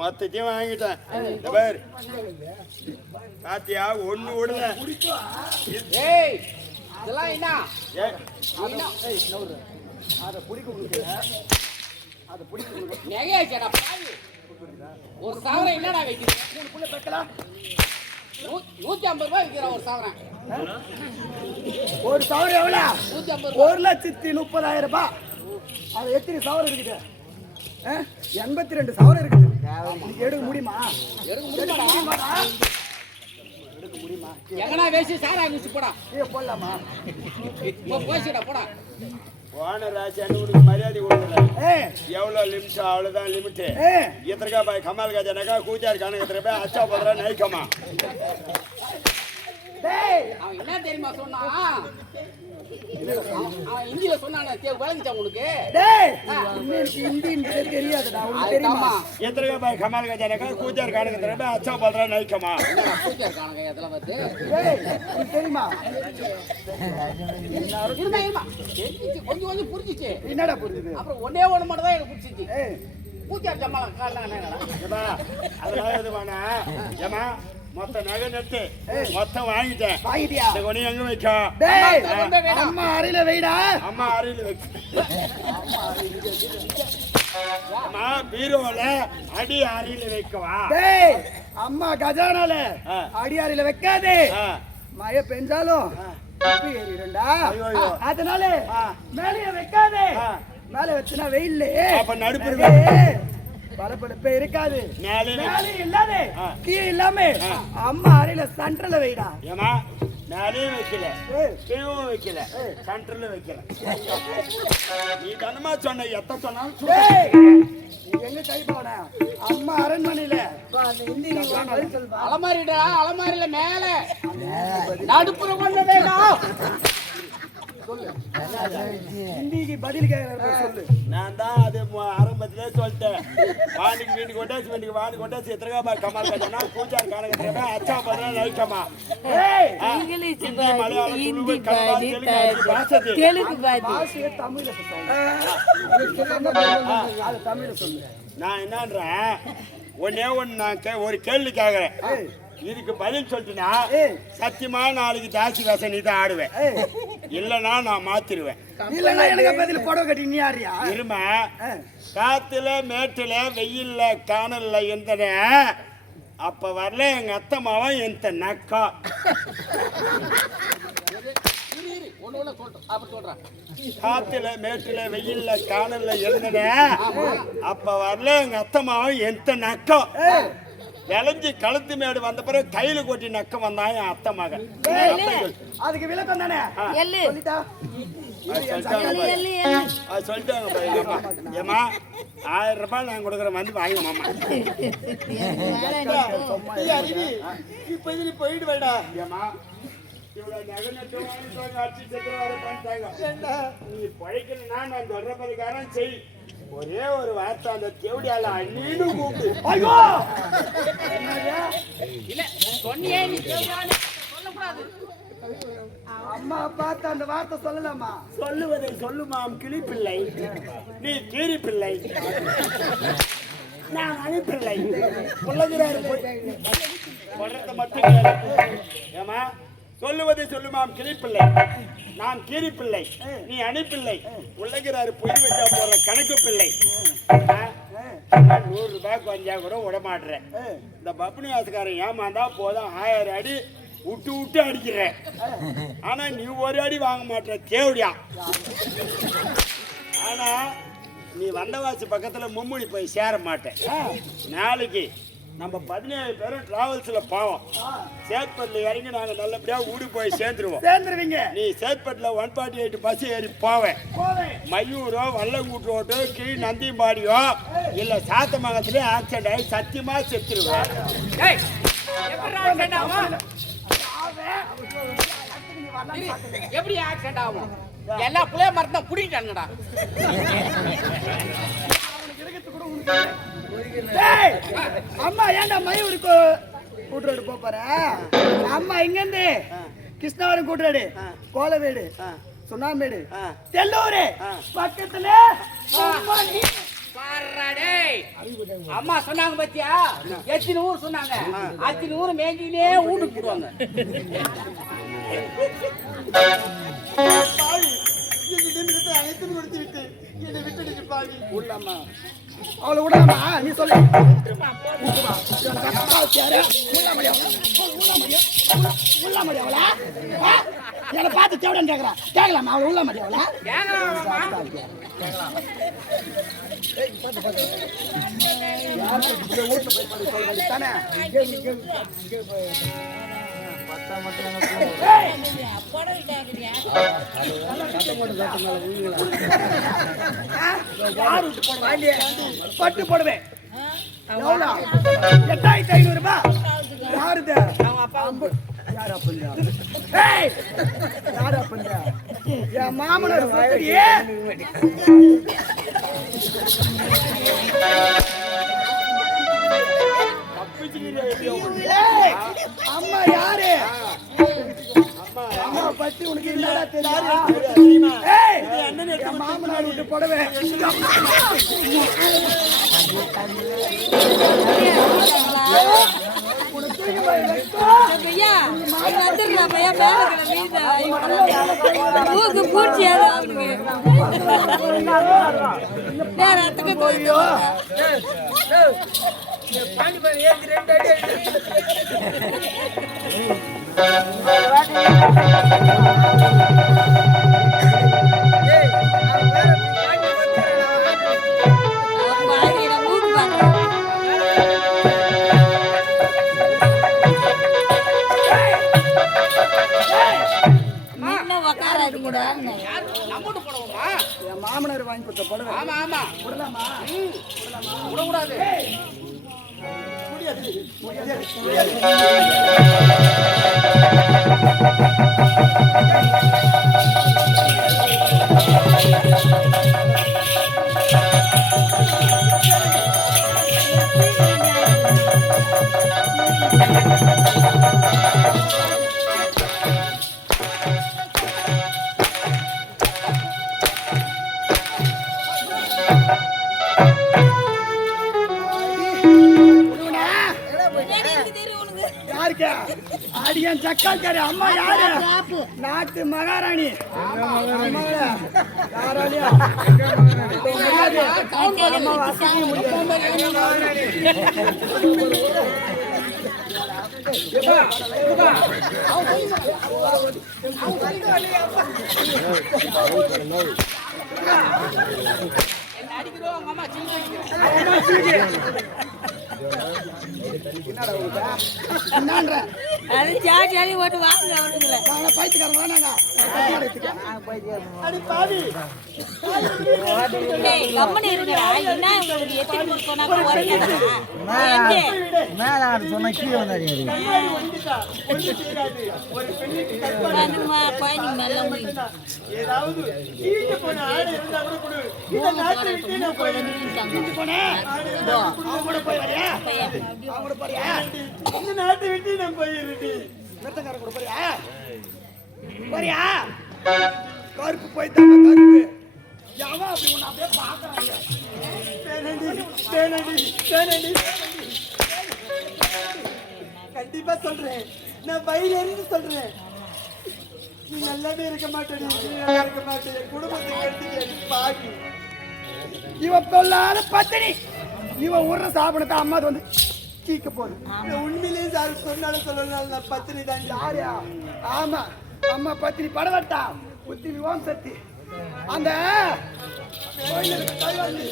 மொத்தத்தையும் வாங்கிட்டேன். பேர் பாத்தியா ஒண்ணு விடல. ஒரு சாவரம் என்னடா வைக்கிறேன்? 150 ரூபாய் விற்கிறேன் ஒரு சாவரம். ஒரு சவரம் எவ்வளோ? 1,30,000 ரூபாய். அது எத்தனை சவரம் இருக்குது? 82 சவரம் இருக்குது. எடுக்க முடியுமா? எங்கடா வேசி சாரா குச்சி போடா. போடலாமா? போசிடா போடா. ஓனர் ஆச்சான்னு உனக்கு மரியாதை கொடுக்கல. எவ்வளோ லிமிட் அவ்வளோதான் லிமிட்டு. இத்தனைக்கா பாய் கமால் காஜானாக்கா கூச்சார் காணுங்க எத்தனை பேர் அச்சா போடுறா நைக்கமா. அவன் என்ன தெரியுமா சொன்னான்? அவன் இந்தியில சொன்னானே விளங்கிச்சா உனக்கு? ஹிந்தி தெரியாதுடா உனக்கு தெரியுமா? எத்தனைக்கா பாய் கமால் காஜானாக்கா கூச்சார் காணுங்க எத்தனை பேர் அச்சா போடுறா நைக்கமா. கூச்சார் காணுங்க எதெல்லாம் வந்து தெரியுமா? கொஞ்சம் கொஞ்சம் புரிஞ்சிச்சு. என்னடா புரிஞ்சுது? அப்புறம் ஒன்னே ஒண்ணு மட்டும் தான் எனக்கு புரிஞ்சிச்சு. கூச்சார் ஜம்மாலாம் காரணம் அதெல்லாம் எதுவானா ஏமா மொத்த நகை நட்டு மொத்தம் வாங்கிட்டேன். வாங்கிட்டியா? கொண்டு எங்க வைக்கும்? அம்மா அறையில வைடா. அம்மா அறையில வைக்க. அம்மா பீரோல அடி அறையில வைக்கவா? அம்மா கஜானால அடி அறையில வைக்காதே. மழை பெஞ்சாலும் ஏறிடும்டா. அதனால மேலே வைக்காதே. மேல வச்சுனா வெயில் அப்ப நடுப்பு பலப்படப்பே இருக்காது. மேலே இல்லாதே கீழே இல்லாம அம்மா அறையில சென்டர்ல வைடா. ஏமா மேலேயும் வைக்கல கீழும் வைக்கல சென்டர்ல வைக்கல. நீ தானமா சொன்ன எத்த சொன்னாலும் எங்க கை போன அம்மா அரண்மனையில அலமாரிடா. அலமாரியில மேல நடுப்புற கொண்டு வேண்டாம். ஹிந்திக்கு பதில் கேட்கற சொல்லு. நான் தான் அது ஆரம்பத்திலே சொல்லிட்டேன். வாணிக்கு வீட்டுக்கு கொட்டாச்சு வீட்டுக்கு வாணி கொட்டாச்சு எத்தனை பாய் கமால் கட்டனா பூஜார் காலகட்டத்துல அச்சா பதிலா நைக்கமா. ஏய் இங்கிலீஷ் ஹிந்தி மலையாளம் ஹிந்தி துளுவு கன்னடா தெலுங்கு பாஷை தெலுங்கு பாதி பாஷையை தமிழ்ல சொல்லு. அது தமிழ்ல சொல்லு. நான் என்னன்றேன் ஒன்னே ஒன்று நான் ஒரு கேள்வி கேட்குறேன். இதுக்கு பதில் சொல்லிட்டுனா சத்தியமா நாளைக்கு தாசி வேஷம் நீ தான் ஆடுவேன். இல்லைன்னா நான் மாத்திருவேன். இல்லைன்னா எனக்கு பதில் புடவை கட்டி நீ யாரியா? இரும காத்துல மேட்டுல வெயில்ல காணல்ல இருந்தன அப்ப வரல எங்க அத்தை மாவன் எந்த நக்கா. காத்துல மேட்டுல வெயில்ல காணல்ல இருந்தன அப்ப வரல எங்க அத்தை மாவன் எந்த நக்கம். விளைஞ்சி கழுத்து மேடு வந்த பிறகு கையில கொட்டி நக்கம் வந்தான் என் அத்தை மகன். அதுக்கு விளக்கம் தானே எல்லு சொல்லிட்டா. எல்லு எல்லு அது சொல்லிட்டாங்க பாருங்கம்மா. ஏமா 1000 ரூபாய் நான் கொடுக்குறேன் வந்து வாங்க மாமா. இப்ப இது நீ போயிட்டு வேடா. ஏமா இவ்வளவு நகை நட்டு வாங்கிட்டு அடிச்சு செத்து வர பண்ணிட்டாங்க. நீ பழைக்கணும்னா நான் சொல்ற பிரகாரம் செய். ஒரே ஒரு வார்த்தை அந்த தேவடியால அண்ணீனு கூப்பிட்டு. ஐயோ இல்ல சொன்னியே நீ சொல்லக்கூடாது. அம்மா பார்த்து அந்த வார்த்தை சொல்லலாமா? சொல்லுவதை சொல்லுமாம் கிளி பிள்ளை, நீ கீரி பிள்ளை, நான் அணிப்பிள்ளை. சொல்லுகிறாரு சொல்றத மட்டும் கேளு. ஏமா சொல்லுவதை சொல்லுமாம் கிளி பிள்ளை, நான் கீரி பிள்ளை, நீ அணிப்பிள்ளை. உள்ளகிறாரு பொய் வச்சா போற கணக்கு பிள்ளை. 100 ரூபாய்க்கு வந்தா கூட விடமாட்டுறேன். இந்த பப்னி வாசக்காரன் ஏமாந்தா போதும் 1000 அடி விட்டு விட்டு அடிக்கிறேன். ஆனா நீ ஒரு அடி வாங்க மாட்ட தேவடியா. ஆனா நீ வந்தவாசி பக்கத்துல மும்முடி போய் சேர மாட்டேன். நாளைக்கு நம்ம 17 பேரும் டிராவல்ஸ்ல போவோம். சேத்பட்ல இறங்கி நாங்க நல்லபடியா ஊடி போய் சேர்ந்துருவீங்க. நீ சேத்பட்ல 148 பஸ் ஏறி போவேன். மயூரோ வல்லங்கூட்டு ரோட்டோ கீழ் நந்திம்பாடியோ இல்ல சாத்தமங்கலத்திலே ஆக்சிடென்ட் ஆகி சத்தியமா செத்துருவேன். எப்படி ஆக்சிடென்ட் ஆகும்? எல்லா புளிய மரத்தை புடிங்கிட்டாங்கடா. அம்மா ஏன்டா மயூருக்கு கூட்டுறாடு போற? அம்மா இங்க இருந்து கிருஷ்ணாவரம் கூட்டுறாடு, கோலவேடு, சுண்ணாம்பேடு, தெல்லூரு பக்கத்துல. அம்மா சொன்னாங்க பத்தியா, எத்தனை ஊர் சொன்னாங்க, அத்தனை ஊர் மேஞ்சிலே வீட்டுக்கு போடுவாங்க. அவளை விடாமா நீ சொல்லு. என்னை பார்த்து தேவடன் கேட்கறான். கேட்கலாமா அவளை உள்ள மாட்டியா? பட்டு போடுவேன். 8500 ரூபாய். யாருது? யாரு அப்பா? யாரு அப்பா? என் மாமனார் சொத்துடியே. அம்மா யாரு? அம்மா பத்தி உனக்கு என்னடா தெரியும்? என் மாமனார் விட்டு போடுவேன். மாமனார் வாங்கி கொடுத்த புடவை. ஆமா ஆமா விடலாமா? விடக்கூடாது. முடியாது. யாருக்கா அடியன் சக்காக்காரி அம்மா யாரு நாட்டு மகாராணி யாராலையா அடிக்கிறோம் உங்க அம்மா சின்ன அது ஜாடி அடி போட்டு வாங்க அவனுங்கள கம்மனி இருக்கடா என்ன உங்களுக்கு எத்தனை பேர் சொன்னா மேல சொன்ன கீழே வந்தாடி ஏதாவது கீழே போன ஆடு இருந்தா கூட கொடு. இந்த நாட்டை விட்டு நான் போயிடுறேன். இந்த நாட்டை விட்டு நான் போயிடுறேன். கருப்பு போய்த்தாங்க கருப்பு யாவா அப்படி ஒண்ணு அப்படியே பாக்குறாங்க கண்டிப்பா சொல்றேன், நான் வயிறு எறிந்து சொல்றேன். நீ நல்லாவே இருக்க மாட்டேன், நீ நல்லா இருக்க மாட்டேன். என் குடும்பத்தை கட்டிட்டு பாக்கி இவ பொல்லாத பத்தினி இவ உர சாப்பிடத்த அம்மா வந்து கீக்க போகுது. உண்மையிலேயே சார் சொன்னாலும் சொல்லலாம், நான் பத்தினி தான். யாரியா ஆமா அம்மா பத்தினி படவட்டா புத்தி ஓம் சக்தி அந்த கோயிலுக்கு கைவாங்கி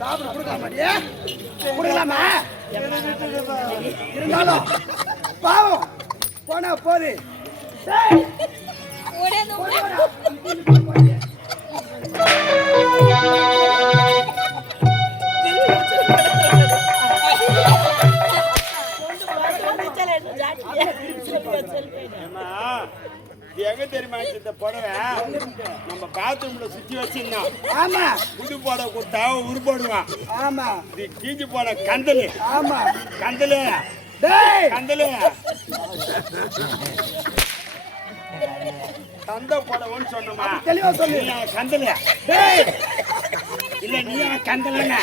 சாப்பிட கொடுக்கலாமாடியா கொடுக்கலாமா இருந்தாலும் பாவம் போனா போது எங்க தெரியுமா இந்த புடவை நம்ம பாத்ரூம்ல சுத்தி வச்சிருந்தோம். ஆமா புது புடவை கொடுத்தா உருப்படுவான். ஆமா இது கீஞ்சி போன கந்தலு. ஆமா கந்தலு டேய் கந்தலு கந்த புடவைன்னு சொன்னோமா? தெளிவா சொல்லு. நீ கந்தலு டேய் இல்ல நீ கந்தலுங்க.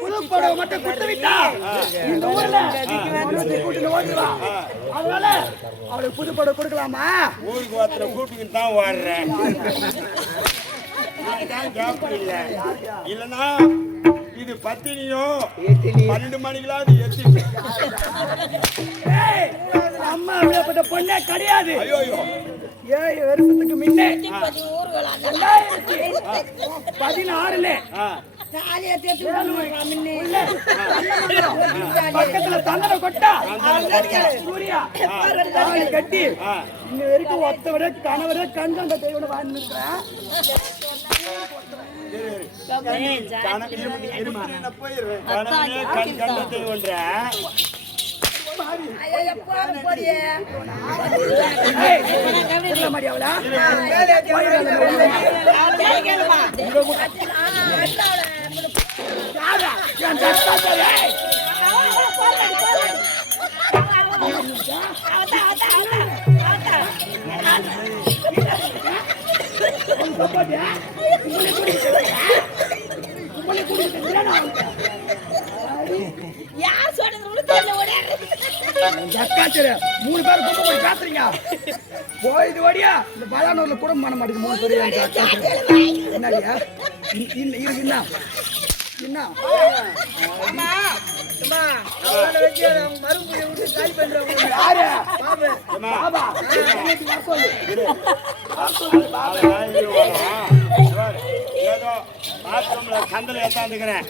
புது படவை மட்டும் கொடுத்து விட்டா இந்த ஊர்ல கூட்டிட்டு ஓடுவா. அதனால அவளுக்கு புது படவை கொடுக்கலாமா? ஊருக்கு ஒருத்தரை கூப்பிட்டு தான் ஓடுறேன். இல்லன்னா இது பத்தினியோ 12 மணிக்கெல்லாம் எத்தி. அம்மா அப்படிப்பட்ட பொண்ணே கிடையாது. ஐயோ 7 வருஷத்துக்கு முன்னே 2016 பக்கத்துல தந்தன கொட்டா சூர்யா தாலி கட்டி இன்ன வரைக்கும் ஒத்தவரே கணவரே கண்கண்ட தெய்வம் வாழ்ந்து இருக்கிறேன். யார் சொல்றது தெரியல மூணு பேர் கூப்பிட்டு போய் பேசுறீங்க போயிது வழியா இந்த பயானூர்ல கூட பண்ண மாட்டேங்குது. 3 பேர் என்னடியா என்ன என்ன கந்தல ஏத்தாந்துக்கிறேன்.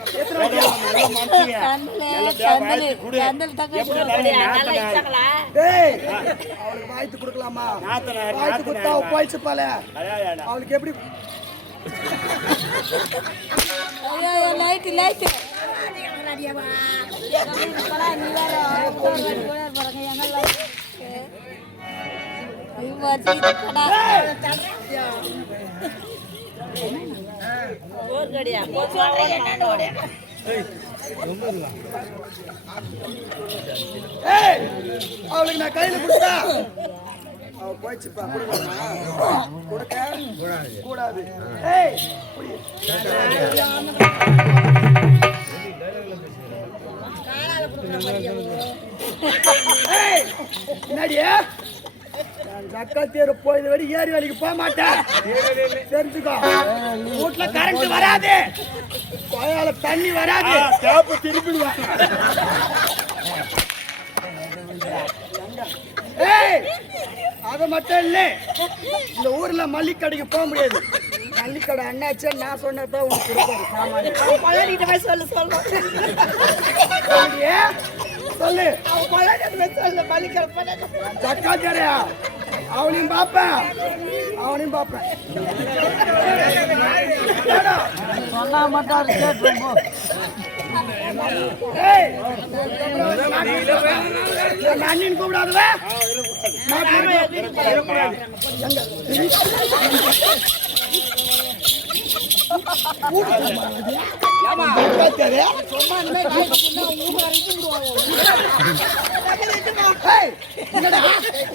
அவளுக்கு வாய்த்து கொடுக்கலாமா? வாய்த்து கொடுத்தா போயிடுச்சு போல. அவளுக்கு எப்படி ஐயோ லைட் லைட் நீ வேற பாருங்க எங்க லைட் ஐயோ மச்சி கடா ஓர் கடியா நீ சொல்ற என்னன்னு ஓடு ஏய் அவளுக்கு நான் கையில கொடுத்தா அவ போய்ச்சுப்பா கொடுக்க கூடாது ஏய் என்னடியா அக்கா தேர் போய் வரை ஏறி வேலைக்கு போக மாட்டேன் தெரிஞ்சுக்கோ வீட்டுல கரண்ட் வராது கோயால தண்ணி வராது டேப்பு திருப்பிடுவாங்க. ஏய் அது மட்டும் இல்ல இந்த ஊர்ல மல்லிக்கடைக்கு போக முடியாது மல்லிக்கடை அண்ணாச்சே நான் சொன்னதான் உனக்கு கொடுப்பாரு சாமான் பழனிட்ட போய் சொல்லு சொல்லு சொல்லு அவன் பழனிட்ட போய் சொல்லு மல்லிக்கடை பண்ண சக்காச்சாரியா அவனையும் பாப்பேன் சொன்னா மட்டும் கேட்டுருப்போம் அண்ணின் கூப்பிடாதவ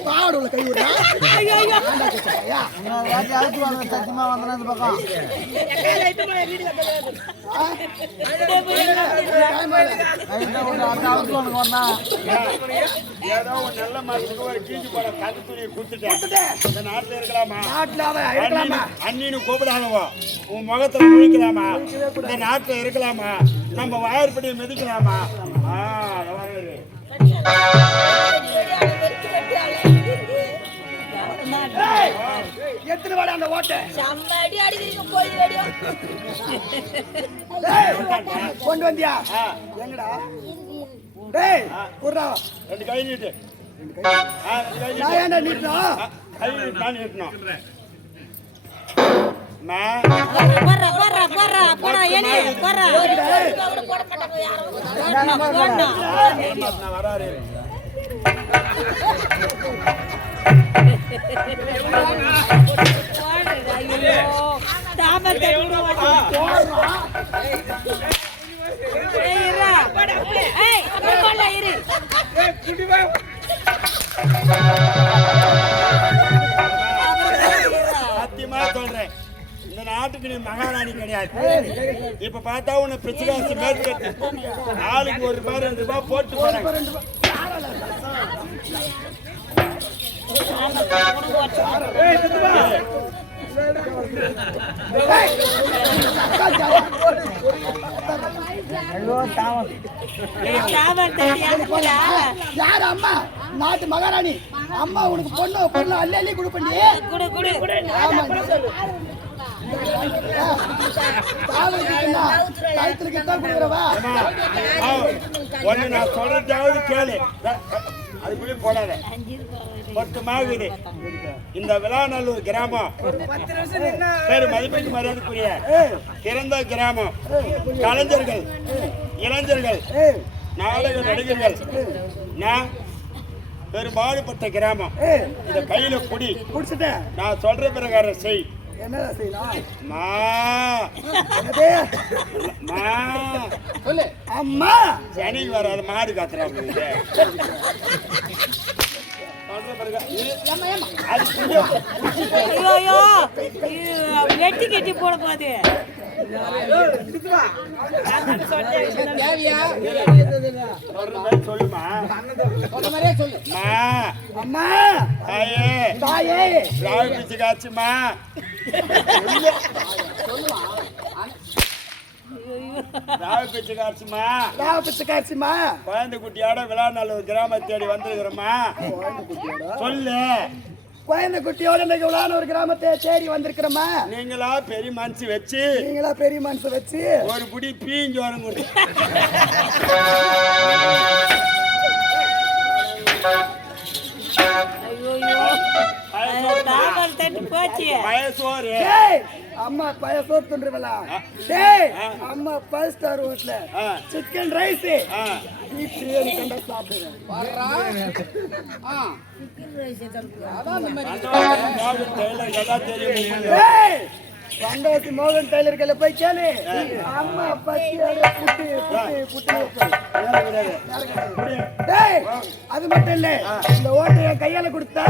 பாடுல கை விடுறா சத்தியமா வந்தேன் இந்த பக்கம் ஏதோ ஒரு நல்ல மாசத்துக்கு ஒரு கீழி போல கது துணியை கொடுத்துட்டேன். இந்த நாட்டுல இருக்கலாமா? அண்ணின்னு கூப்பிடாதவோ உன் முகத்துல முழிக்கலாமா? இந்த நாட்டுல இருக்கலாமா? நம்ம வாயற்படியை மிதிக்கலாமா? எத்தனை வாடா அந்த ஓட்டை செம்மடி அடிக்கிறீங்க போய் வெடியோ கொண்டு வந்தியா எங்கடா டேய் குர்ரா ரெண்டு கை நீட்டு. நான் ஏன்டா நீட்டணும் கை நீட்டு நான் நீட்டணும். பர்றா பர்றா பர்றா பர்றா ஏனே பர்றா போட மாட்டாங்க யாரும் நான் வராரு. தாமரை தட்டு போடுறா ஏய் இரா ஏய் அப்படி போடல இரு ஏய் குடி வா. சத்தியமா சொல்றேன் இந்த நாட்டுக்கு நீ மகாராணி கிடையாது. இப்ப பார்த்தா உன்னை பிச்சைக்காசு மேற்கட்டு ஆளுக்கு ₹1 ₹2 போட்டு போறாங்க. யாரு அம்மா நாட்டு மகாராணி அம்மா உனக்கு பொண்ணு பொண்ணு அள்ளி அள்ளி கொடுப்பண்டி குடு குடு குடு ஆமா ஒண்ணு நான் சொல்றதாவது கேளு. அதுக்குள்ளே போடாத. மொத்தமாகுது இந்த விளாநல்லூர் கிராமம் பேரு மதிப்பீட்டு மரியாதைக்குரிய சிறந்த கிராமம். கலைஞர்கள், இளைஞர்கள், நாடக நடிகர்கள் நான் பெரும்பாடுபட்ட கிராமம். இந்த கையில குடி குடிச்சிட்டேன். நான் சொல்ற பிரகாரம் செய். என்ன செய்யலாம் சொல்லு. அம்மா சனிக்கு வராது மாடு காத்துறாங்க. ஐயோ வெட்டி கட்டி போட போது சொல்லுமா சொல்லு அம்மா தாயே தாயே ராவி பிச்சு காச்சுமா ராவி பிச்சு காச்சுமா பிச்சை காட்சிமா குழந்தை குட்டியோட விளாநல்லூர் கிராமத்தை தேடி வந்திருக்கிறோமா சொல்லு. குழந்தை குட்டியோட இன்னைக்கு ஒரு கிராமத்தை தேடி வந்திருக்கிறோமா? நீங்களா பெரிய மனசு வச்சு ஒரு புடி பீஞ்சு வரும் குடி. தட்டு போச்சு பயசோறு அம்மா பய சோறு துண்டுருவலா டேய் அம்மா 5 ஸ்டார் ஹோட்டல்ல சிக்கன் ரைஸ் பிரியாணி கண்டா சாப்பிடுறேன் பாருடா அதான் அந்த மாதிரி டேய் வந்தாசி மோகன் டெய்லர் கல்ல போய் கேளு அம்மா பத்தியால புட்டி டேய் அது மட்டும் இல்ல இந்த ஓட்டை என் கையால கொடுத்தா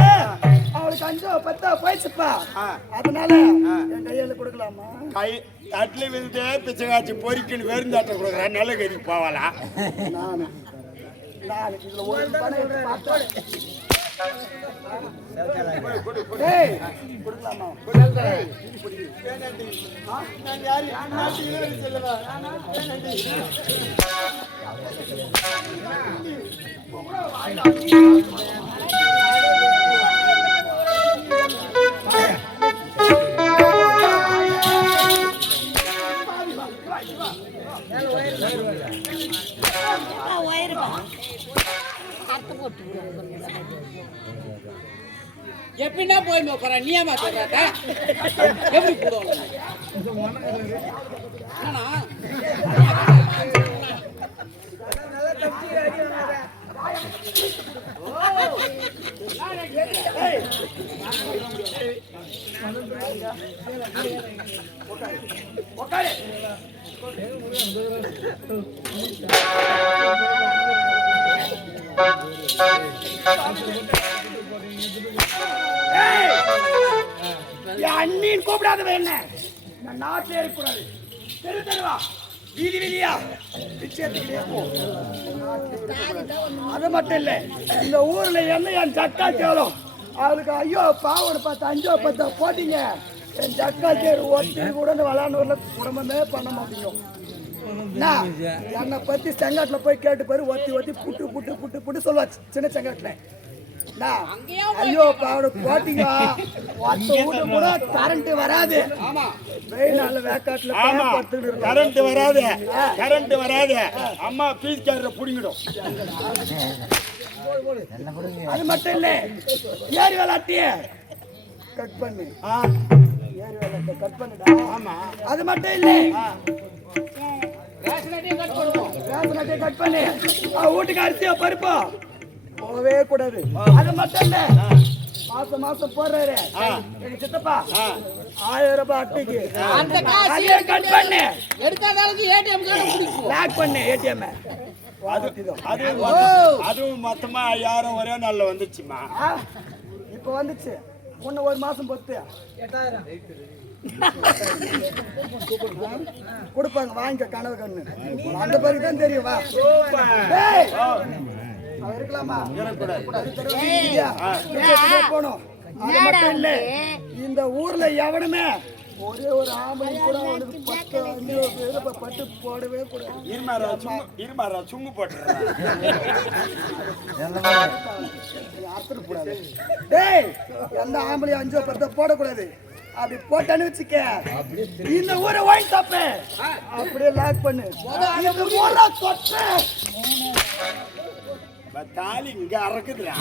அவளுக்கு 5 10 போயிடுச்சுப்பா அதனால என் கையால கொடுக்கலாமா கை அட்லி வந்து பிச்சை காய்ச்சி பொறிக்குன்னு வெறுந்தாட்ட கொடுக்குறேன் நல்ல கறிக்கு போவாளா நானு இதுல ஒரு பணம் எடுத்து பார்த்தேன் டேய் கொடுக்கலாமா நான் யாரு நாட்டு இளவரசி செல்லவா எப்படின்னா போய் போற நீ ஏமா சொல்றாட்ட எப்படி போடுவாங்க என்னன்னா அண்ணின் கூப்பிடாத என்ன நான் நாட்டிலே இருக்கக்கூடாது தெரு தெருவா வீதி வீதியா அது மட்டும் இல்ல இந்த ஊர்ல என்ன என் சக்கா தேரும் அவளுக்கு ஐயோ பாவம் பார்த்து 5 10 போட்டீங்க என் சக்கா தேர் ஒட்டி கூட விளையாடுல குடும்பமே பண்ண மாட்டீங்க என்னை பத்தி செங்காட்டுல போய் கேட்டு பாரு ஒத்தி புட்டு புட்டு புட்டு புட்டு சொல்லுவா சின்ன செங்காட்டுல ஐயோ பாவட போட்டீங்க வீட்டு கூட கரண்ட் வராது வெயினால வேக்காட்டுல கரண்ட் வராது அம்மா பீஸ் கார்ல புடிங்கிடும் அது மட்டும் இல்ல ஏரி வேலாட்டிய கட் பண்ணு ஏரி வேலாட்ட கட் பண்ணுடா ஆமா அது மட்டும் இல்ல ரேஷனே கட் பண்ணுவோம் ரேஷனே கட் பண்ணு வீட்டுக்கு அரிசியா பருப்பா போவே கூடாது அது மட்டும் இல்ல மாசம் போடுறாரு எங்க சித்தப்பா 1000 ரூபாய் அட்டைக்கு அந்த காசு கட் பண்ணு எடுத்தாதாலும் ஏடிஎம் கார்டு பிடிக்கும் லாக் பண்ணு ஏடிஎம் அதுவும் மொத்தமா 5000 ஒரே நாள்ல வந்துச்சுமா இப்ப வந்துச்சு முன்ன ஒரு மாசம் பொத்து 8000 கொடுப்பாங்க வாங்கிக்க கனவு கண்ணு அந்த பிறகு தான் தெரியும் வா இருக்கலாமா போனோம் அது மட்டும் இல்ல இந்த ஊர்ல எவனுமே ஒரே ஒரு ஆம்பளை கூட அவனுக்கு 10 5 பட்டு போடவே கூடாது இருமாரா சுங்கு போட்டுறேன் டேய் எந்த ஆம்பளை 5 10 போடக்கூடாது அப்படி போட்டான்னு வச்சுக்க இந்த ஊரை வாங்கி தப்ப அப்படியே லாக் பண்ணு இந்த ஊரை தொட்டு தாலி இங்க அறக்குதுடா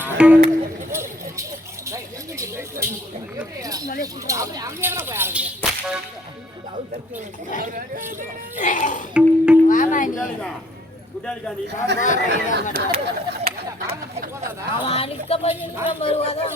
அவன் அடிக்க பண்ணி வருவாதான்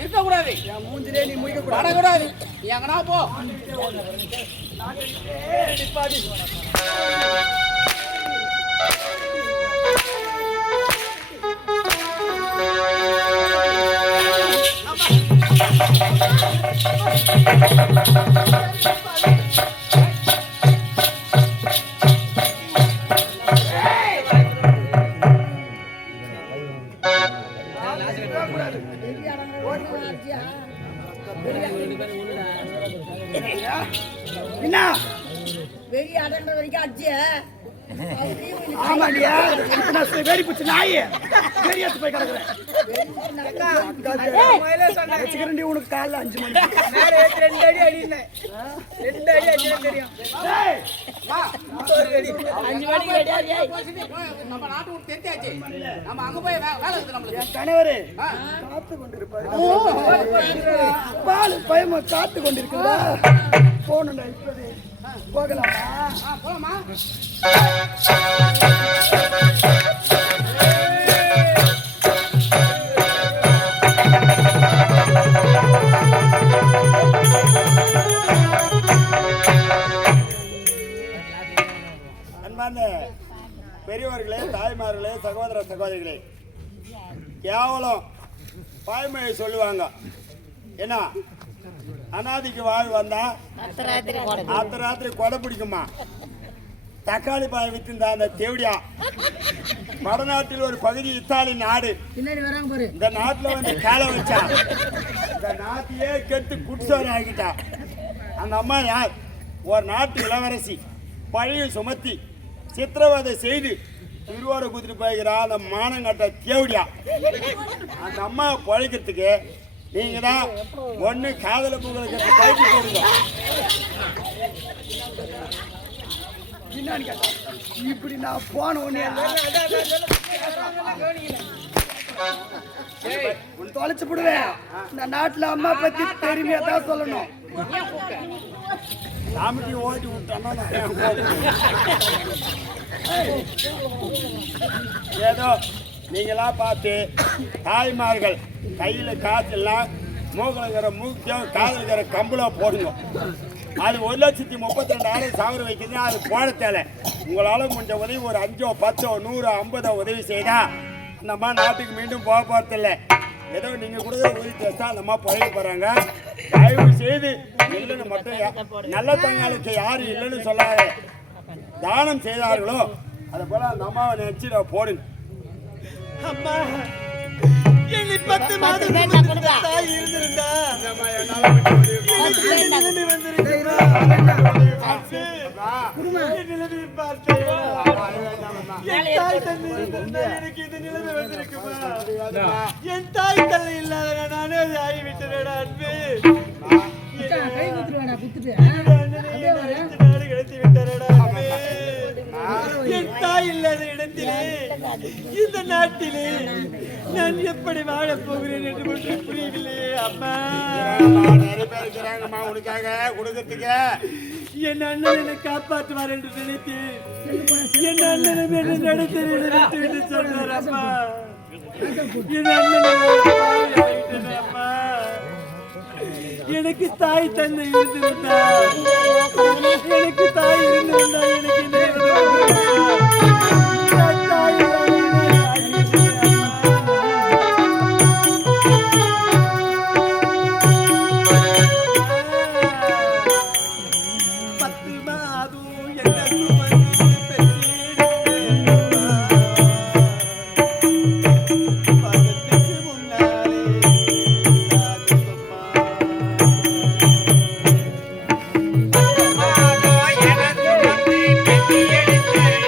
இருக்கக்கூடாது மூஞ்சிலே நீ முடிக்க வரக்கூடாது எங்கனா போ என்ன வெளியே அடங்குற வரைக்கும் அடிச்சு ஆமாண்டியா நான் வெறி பிடிச்ச நாய் வெறியாத்து போய் கிடக்குறேன் வச்சுக்கிறேன் உனக்கு காலைல 5 மணி 2 அடி அடினேன் 2 அடி அடிச்சா தெரியும் 5 மணிக்கு ரெடியா நம்ம நாட்டு ஊர் தெரிஞ்சாச்சு நம்ம அங்க போய் வேலை இருக்கு நமக்கு கணவரே காத்து கொண்டிருப்பாரு பால் பயமா காத்து கொண்டிருக்கிறதா போகணும்டா இப்பவே போகலாமா போலாமா அன்பார்ந்த பெரியவர்களே, தாய்மார்களே, சகோதர சகோதரிகளே, கேவலம் பாய்மொழி சொல்லுவாங்க. என்ன அனாதிக்கு வாழ் வந்தா அத்த ராத்திரி கொடை பிடிக்குமா? தக்காளி பாய் வித்திருந்தா அந்த தேவடியா வடநாட்டில் ஒரு பகுதி இத்தாலி நாடு. இந்த நாட்டுல வந்து காலை வச்சா இந்த நாட்டையே கெட்டு குடிசோறு ஆகிட்டா. அந்த அம்மா யார்? ஒரு நாட்டு இளவரசி. பழைய சுமத்தி சித்திரவதை செய்து திருவாரூரை குதிட்டு போய்கிறா அந்த மானங்கட்ட தேவடியா. அந்த அம்மா பழைக்கிறதுக்கு நீங்க தான் ஒண்ணு காதல பூக்களை கைது போடுங்க. இப்படி நான் போன உடனே தொலைச்சு விடுவேன். இந்த நாட்டுல அம்மா பத்தி பெருமையா தான் சொல்லணும். சாமிக்கு ஓட்டி விட்டானா ஏதோ நீங்களா பார்த்து தாய்மார்கள் கையில் காசெல்லாம் மூக்கில் மூக்கியம் காதலுக்கிற கம்பளம் போடுங்க. அது 1,32,000 வைக்கிறதுனா அது போட தேவை. உங்களால் முடிஞ்ச உதவி ஒரு 5, 10, 100, 50 உதவி செய்தா நம்ம நாட்டுக்கு மீண்டும் போக போகிறதில்ல. ஏதோ நீங்கள் கொடுக்குற உதவி பேசா நம்ம பழக போகிறாங்க. தயவு செய்து இல்லைன்னு மட்டும் நல்ல தங்களுக்கு யாரும் இல்லைன்னு சொல்லாத. தானம் செய்தார்களோ அதை போல அந்த அம்மாவை நினைச்சு போடுங்க. அம்மா என்னை 10 மாதம் தாய் இருந்திருந்தா எனக்கு இது நிலைமை வந்திருக்குமா? என் தாய் தந்தை இல்லாத நானே ஆகிவிட்டேன். அன்பு என் தாய் இல்லாத இடத்திலே இந்த நாட்டிலே நான் எப்படி வாழப் போகிறேன் என்று மட்டும் புரியவில்லையே. அம்மா நிறைய பேர் இருக்கிறாங்கம்மா உனக்காக கொடுக்கறதுக்கு. என் அண்ணன் என்னை காப்பாற்றுவார் என்று நினைத்து என் அண்ணனும் என்னை நடத்தி சொன்னார். அம்மா என் அண்ணன் அம்மா எனக்கு தாய் தந்தை இருந்திருந்தா எனக்கு தாய் இருந்திருந்தா எனக்கு எனக்கு வந்து பெட்டி எடுத்து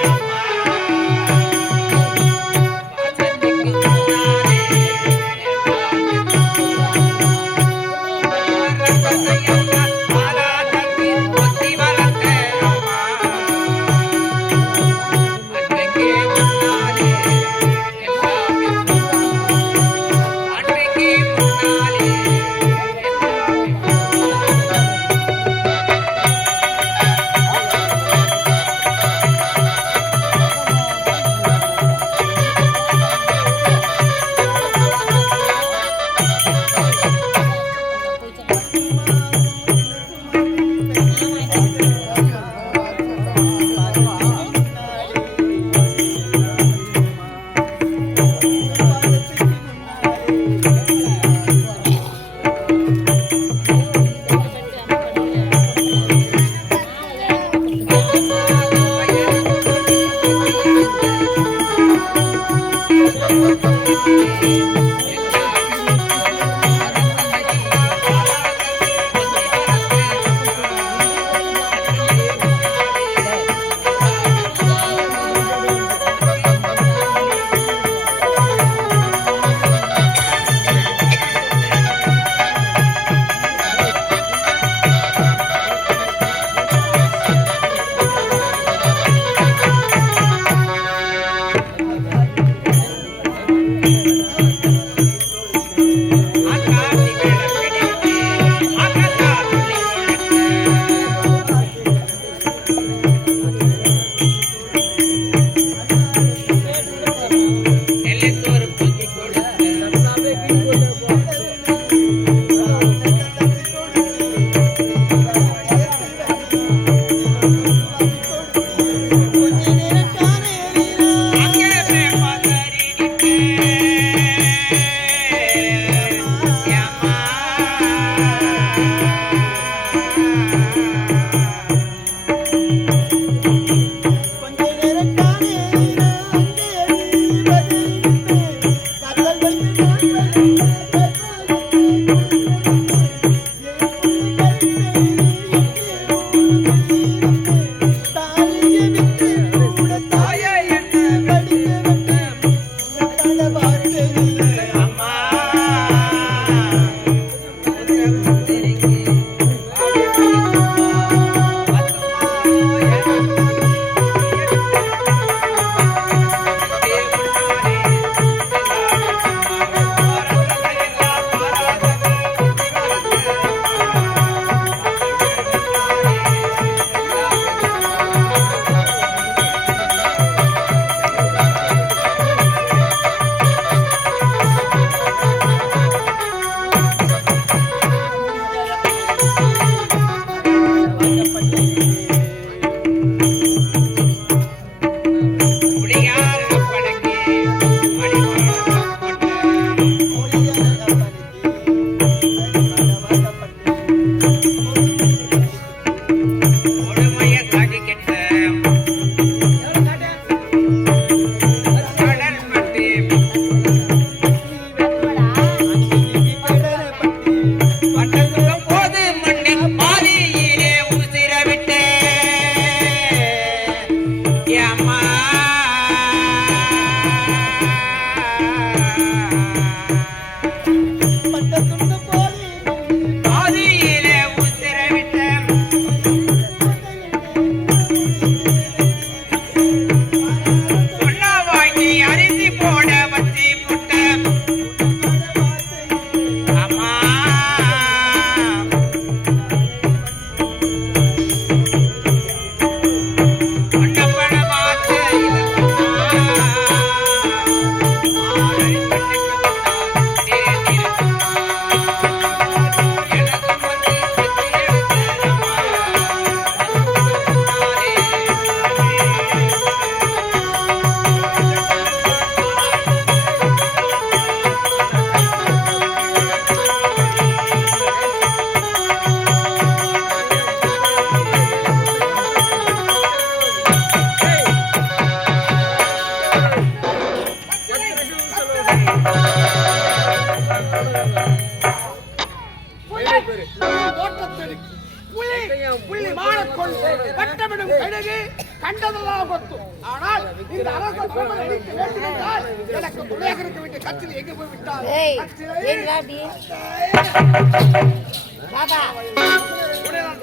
கண்டதெல்லாம் கொத்தும். ஆனால் இந்த அரச பிரபல அடிக்க வேண்டும் என்றால் எனக்கு துணையாக இருக்க வேண்டிய கத்தில எங்க போய் விட்டார்?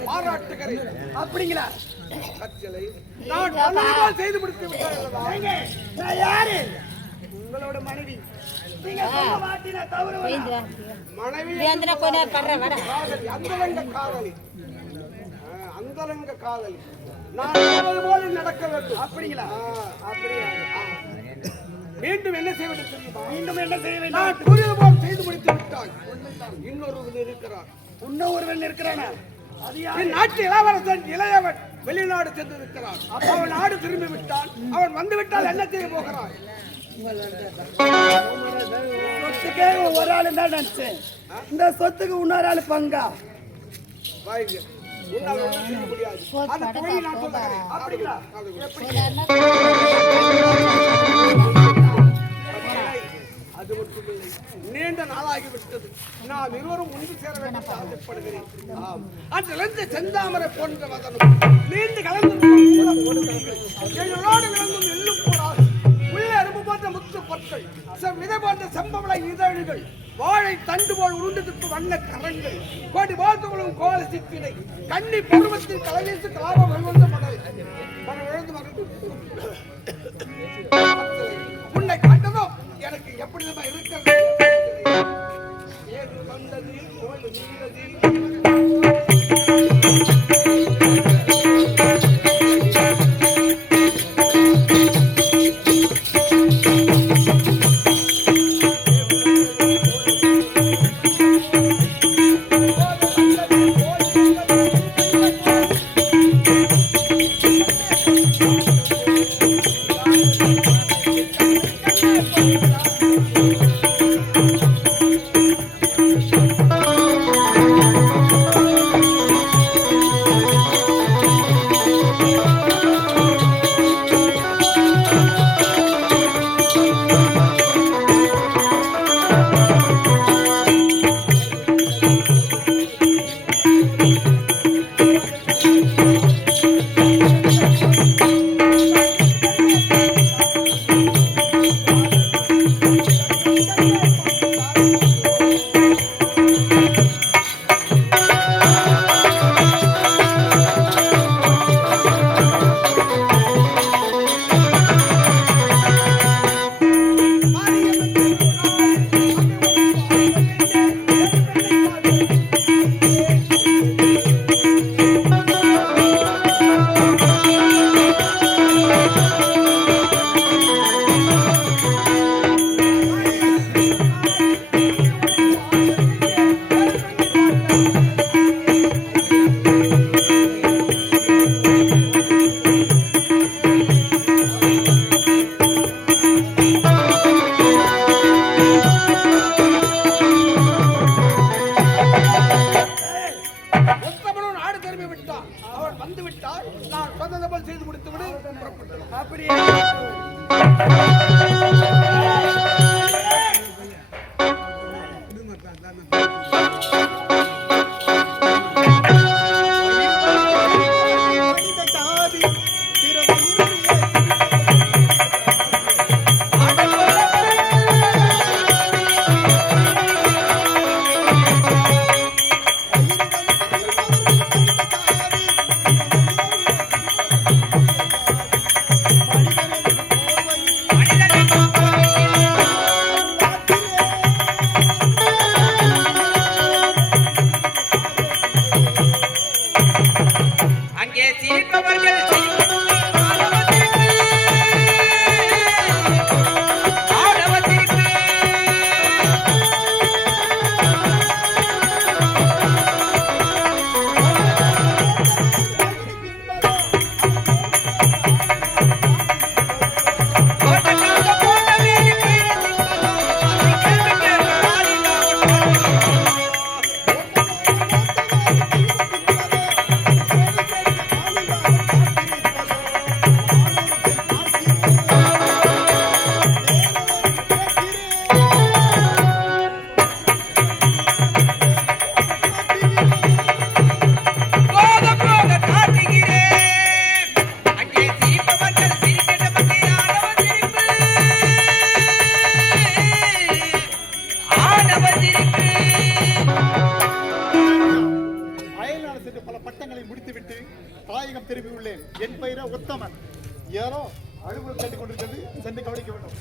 பாராட்டுகிறேன். அப்படிங்களா? கத்திலை நான் நல்லதாக செய்து முடித்து விட்டேன். நான் யாரு? உங்களோட மனைவி. நீங்க சொல்ல மாட்டீங்க தவறு. மனைவி அந்தரங்க காதலி. அந்தரங்க காதலி. நான் சொல்வது போல நடக்க வேண்டும். அப்படிங்களா? அப்படியே. மீண்டும் என்ன செய்ய வேண்டும் தெரியுமா? மீண்டும் என்ன செய்ய வேண்டும்? நான் கூறியது போல் செய்து முடித்து விட்டான். இன்னொருவன் இருக்கிறான். இன்னொருவன் இருக்கிறானா? என் நாட்டு இளவரசன் இளையவன் வெளிநாடு சென்று இருக்கிறான். அவன் நாடு திரும்பி விட்டான். அவன் வந்து விட்டால் என்ன செய்ய போகிறான்? சொத்துக்கே ஒரு ஆளு தான் நினைச்சேன். இந்த சொத்துக்கு இன்னொரு ஆளு பங்கா அது மட்டுமில்லை, நீண்ட நாளாகிவிட்டது. நாம் இருவரும் ஒன்று சேர வேண்டும் என்று ஆசைப்படுகிறேன். அன்றிலிருந்து செந்தாமரை போன்ற வதனம் நீண்டு கலந்து விளங்கும் எள்ளும் போராது உள்ளே அரும்பு போன்ற முத்து பொற்கள் விதை போன்ற செம்பவளை இதழ்கள் வாழை தண்டு போல் உருண்டு வண்ண கரங்கள் கோடி போர்த்துகளும் கோல சிப்பினை கண்ணி பருவத்தில் கலவீசு கலாபம் வெல்வந்த மடல் எழுந்து மகிழ்ந்து உன்னை கண்டதோ எனக்கு எப்படி இருக்கிறது ஏது வந்ததில் கோயில் நீரதில் கொண்டிருக்கிறது, சென்று கவனிக்க வேண்டும்.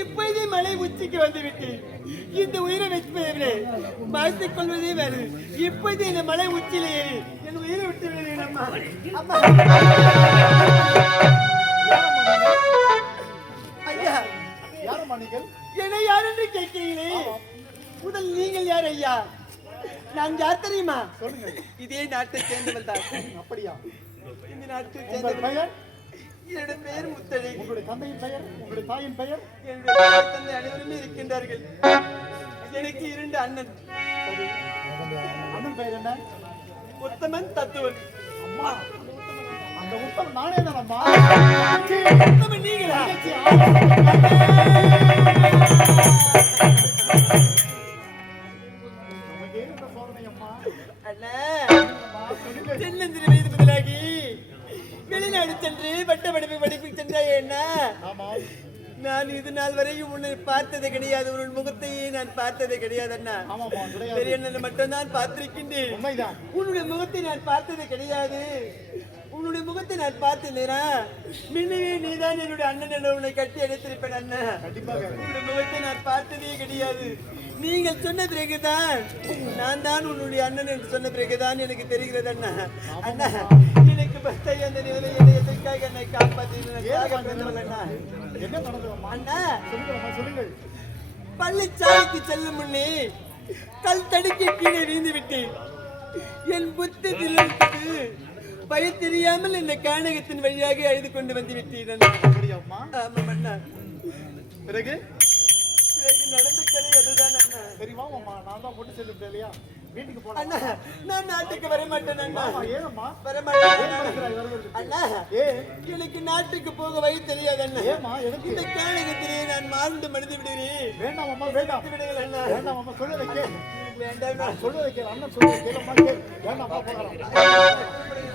இப்போதே மலை உச்சிக்கு வந்துவிட்டேன். இந்த உயிரை வைப்பதே மறைத்துக் கொள்வதே வேறு. இப்போதே இந்த மலை உச்சியிலே ஏறி என் உயிரை விட்டு விடுகிறேன். அம்மா அம்மா ஐயா, யாரம்மா நீங்கள்? என்னை யார் என்று கேட்கிறீங்களே? முதல் நீங்கள் யார் ஐயா? நான் யார் தெரியுமா? இதே நாட்டை சேர்ந்தவள் தான். அப்படியா? இந்த நாட்டை உங்கள் சேர்ந்தவள். பெயர்? என்னுடைய பெயர் முத்தழகி. உங்களுடைய தந்தையின் பெயர்? உங்களுடைய தாயின் பெயர்? என்னுடைய தாய் தந்தை அனைவருமே இருக்கின்றார்கள். எனக்கு 2 அண்ணன். அண்ணன் பெயர் என்ன? உத்தமன், தத்துவன். அம்மா, அந்த உத்தமன் நானே தானம்மா. உத்தமன் நீங்களா? நமக்கு ஏன் இந்த சோதனை அம்மா? அண்ணா, தென்னந்திரி வயது முதலாகி வெளிநாடு சென்று பட்ட படிப்பு சென்றாயே என்ன? ஆமா. நான் இது நாள் வரையும் உன்னை பார்த்தது கிடையாது. உன் முகத்தையே நான் பார்த்தது கிடையாது அண்ணா. ஆமாப்பா, கிடையாது. பெரிய அண்ணனை மட்டும் தான் பார்த்திருக்கின்றேன். உண்மைதான். உன்னுடைய முகத்தை நான் பார்த்தது கிடையாது. உன்னுடைய முகத்தை நான் பார்த்தேனா மின்னவே நீதான் என்னுடைய அண்ணன் என்ற உன்னை கட்டி அடைத்திருப்பேன் அண்ணா. கண்டிப்பாக. உன்னுடைய முகத்தை நான் பார்த்ததே கிடையாது. நீங்கள் சொன்ன பிறகுதான் நான் தான் உன்னுடைய அண்ணன் என்று சொன்ன பிறகுதான் எனக்கு தெரிகிறது அண்ணா. அண்ணா, எனக்கு பெத்த அந்த நிலையை என்னை எதற்காக என்னை காப்பாற்றினாக பிறந்தவள் அண்ணா. என்ன நடந்ததும்மா? அண்ணா சொல்லுங்கம்மா, சொல்லுங்கள். பள்ளிச்சாலைக்கு செல்லும் முன்னே கல் தடுக்கி கீழே வீழ்ந்து விட்டேன். என் புத்தி திறந்தது. பய தெரியாமல் இந்த கானகத்தின் வழியாக அழுது கொண்டு வந்து விட்டேன். அப்படியாம்மா? ஆமாம் அண்ணா. பிறகு பிறகு நடந்த கதை அதுதான் அண்ணா. சரிம்மா, நான் தான் கொண்டு செல்லும் இல்லையா? வீட்டுக்கு போனா அண்ணா நான் நாட்டுக்கு வர மாட்டேன் அண்ணா. ஏனம்மா? வர மாட்டேன் அண்ணா. அண்ணா. எனக்கு நாட்டுக்கு போக வழி தெரியாது அண்ணா. ஏமா எனக்கு இந்த கானகத்திலே நான் மாண்டு மனித விடுகிறேன். வேண்டாம் அம்மா, வேண்டாம் விடுங்கள் அண்ணா. வேண்டாம் அம்மா, சொல்லுவதை கேள். வேண்டாம் அண்ணா. சொல்லுவதை கேள். அண்ணன் சொல்லுவதை கேளம்மா, கேள். வேண்டாம் அம்மா, போகலாம்.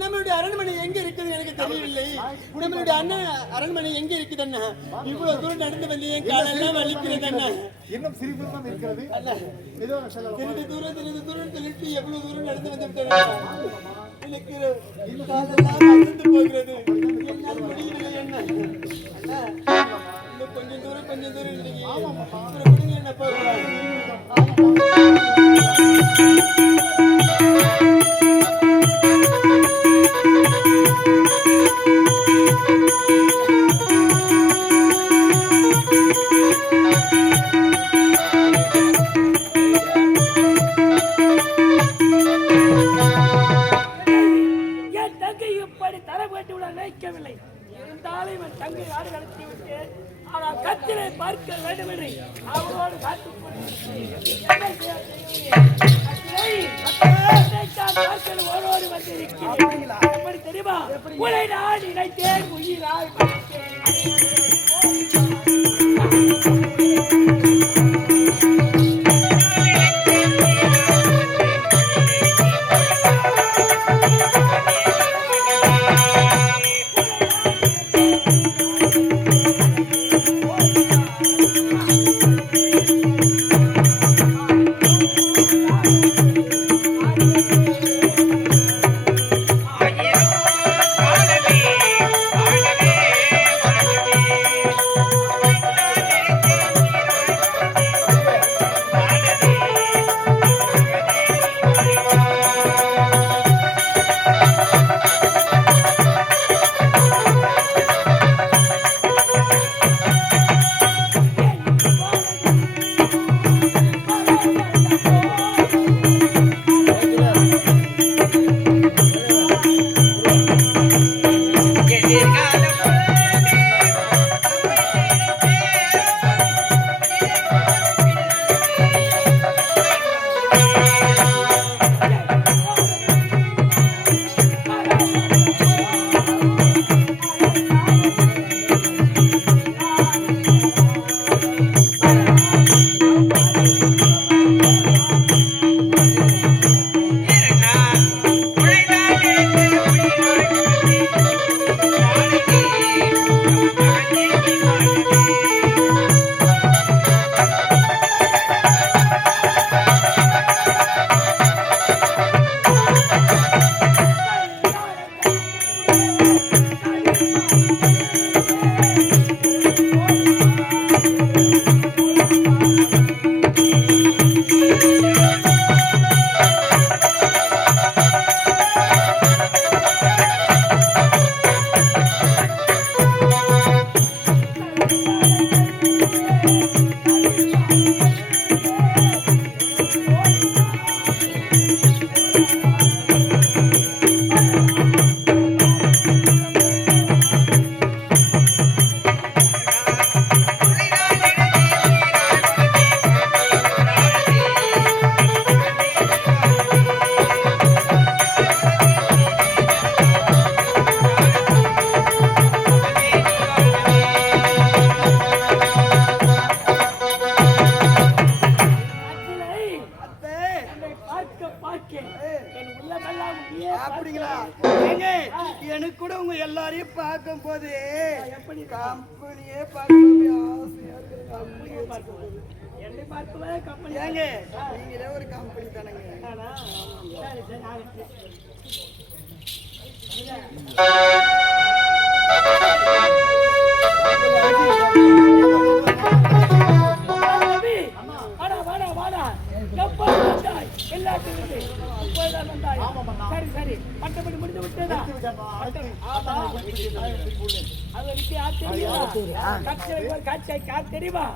நம்மளுடைய அரண்மனை எங்க இருக்குது எனக்கு தெரியவில்லை. நம்மளுடைய அண்ணன் அரண்மனை எங்க இருக்குது அண்ணா? இவ்வளவு தூரம் நடந்து வந்து என் காலெல்லாம் வலிக்கிறது அண்ணா. இன்னும் சிறிது தூரம் இருக்கிறது. ஏதோ சிறிது தூரம் தெளித்து எவ்வளவு தூரம் நடந்து வந்து விட்டேன். எனக்கு காலெல்லாம் அசந்து போகிறது. என்னால் முடியவில்லை அண்ணா. அண்ணா இன்னும் கொஞ்சம் தூரம் இருக்கீங்க. என்ன போகலாம். இருந்தாலும் இவன் தங்கை ஆடு கடத்தி விட்டு ஆனால் கத்திரை பார்க்க வேண்டும் என்று அவரோடு ஓரோடு வந்து எப்படி தெரியுமா? உரை நான் நினைத்தேன் உயிராய் Thank you. எப்படி கம்பெனியே பார்க்கவே ஆசையா இருக்கு. என்னை பார்க்கவே கம்பெனி ஏங்க நீங்களே ஒரு கம்பெனி தானங்க. சரி சரி ஆகட்டும். ரவி, வாடா வாடா வாடா எப்போ வந்தாய்? எல்லாத்திலிருந்து இப்போதான் வந்தாய். சரி சரி பட்டப்படி முடிந்து விட்டதா? ஆமா. அது எனக்கு யார் தெரியுமா? கட்சியில் ஒரு காட்சியை யார் தெரியுமா?